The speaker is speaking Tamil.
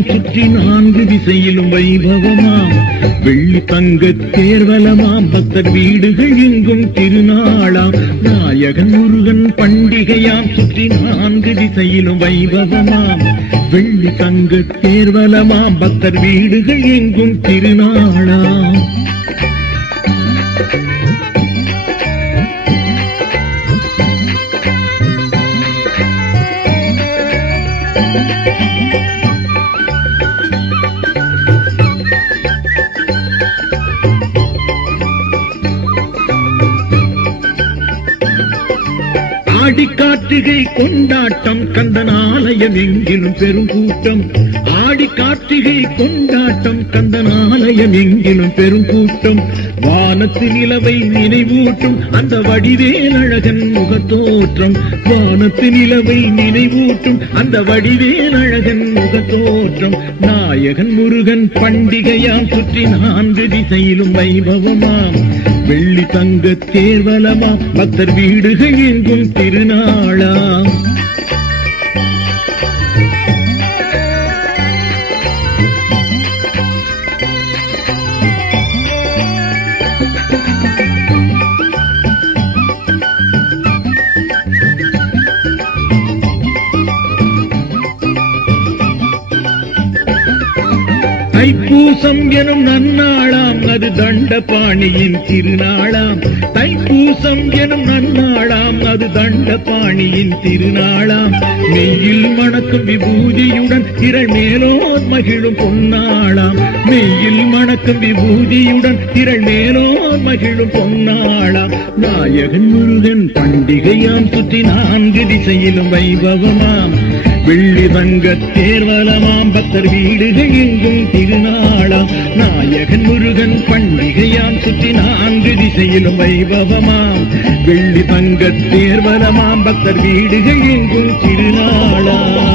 பண்டிகையாம் சுற்றி 4 திசையிலும் வைபவமாம் வெள்ளி தங்க தேர்வலமாம் பக்தர் வீடுகள் எங்கும் திருநாளாம் நாயகன் முருகன் பண்டிகையாம் சுற்றி 4 திசையிலும் வைபவமாம் வெள்ளி தங்க தேர்வலமாம் பக்தர் வீடுகள் எங்கும் திருநாளாம் ஆடி கார்த்திகை கொண்டாட்டம் கந்தன் ஆலயம் எங்கிலும் பெரும் கூட்டம் ஆடி கார்த்திகை கொண்டாட்டம் கந்தன் ஆலயம் எங்கிலும் பெரும் கூட்டம் வானத்து நிலவை நினைவூட்டும் அந்த வடிவேல் அழகன் முகத்தோற்றம் வானத்து நிலவை நினைவூட்டும் அந்த வடிவேல் அழகன் முகத்தோற்றம் நாயகன் முருகன் பண்டிகையாம் சுற்றி 4 திசையிலும் வைபவமாம் வெள்ளி தங்க தேர்வலமா பக்தர் வீடுகள் எங்கும் திருநாளாம் தைப்பூசம் எனும் நன்னாளாம் அது தண்டபாணியின் திருநாளாம் தைப்பூசம் எனும் நன்னாளாம் அது தண்டபாணியின் திருநாளாம் மெய்யில் மணக்கும் விபூதியுடன் திரள் மேலோர் மகிழும் பொன்னாளாம் மெய்யில் மணக்கும் விபூதியுடன் திரள் மேலோர் மகிழும் பொன்னாளாம் நாயகன் முருகன் பண்டிகையாம் சுற்றி 4 திசையிலும் வைபவமாம் வெள்ளி தங்க தேர்வலமாம் பக்தர் வீடுகள் எங்கும் திருநாளாம் நாயகன் முருகன் பண்டிகையாம் சுற்றி 4 திசையிலும் வைபவமாம் வெள்ளி தங்க தேர்வலமாம் பக்தர் வீடுகள் எங்கும் திருநாளாம்